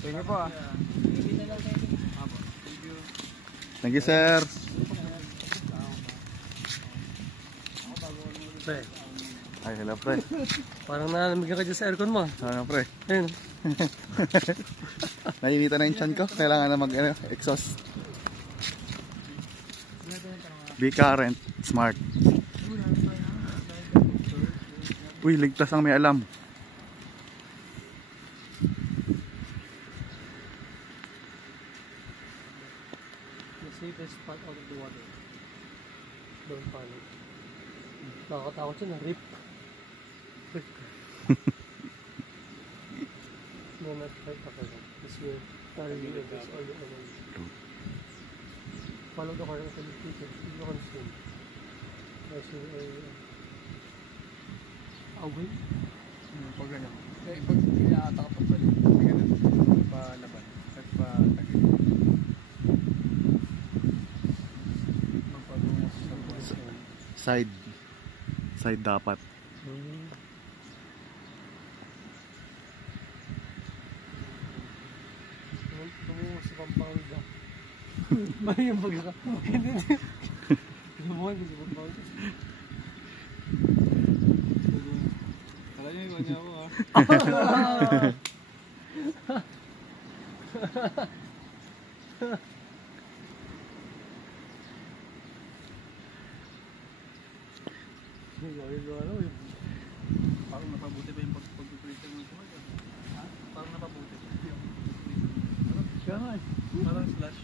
Sige po ah. Thank you, sir. Pre, Ay, hello, pre. parang nalamig ka dyan sa aircon mo. Ano, pre? Ayun. Nainita na yung chan ko. Kailangan na mag-exhaust. B-Current Smart. Uy, ligtas ang may alam. The safest part out of the water. Don't panic. Nakakatakot siya na rip. Rip ka. No, not quite ako na. This will carry you in this all the way. Follow the current of the people. If you can swim. As you away. Pag gano'n. Pag inaata ka pagbalik, hindi ka na palaban. At patagay. Magpadungos sa buhay. Side dapat. Tumungos sa Pampanga. Mali yung pagkaka. Hindi. Tumungos sa Pampanga. Kala niyo yung kanya ako ah. Parang napabuti pa yung pag-prepare ng buhay. Parang napabuti pa yung pag-prepare. Parang slash.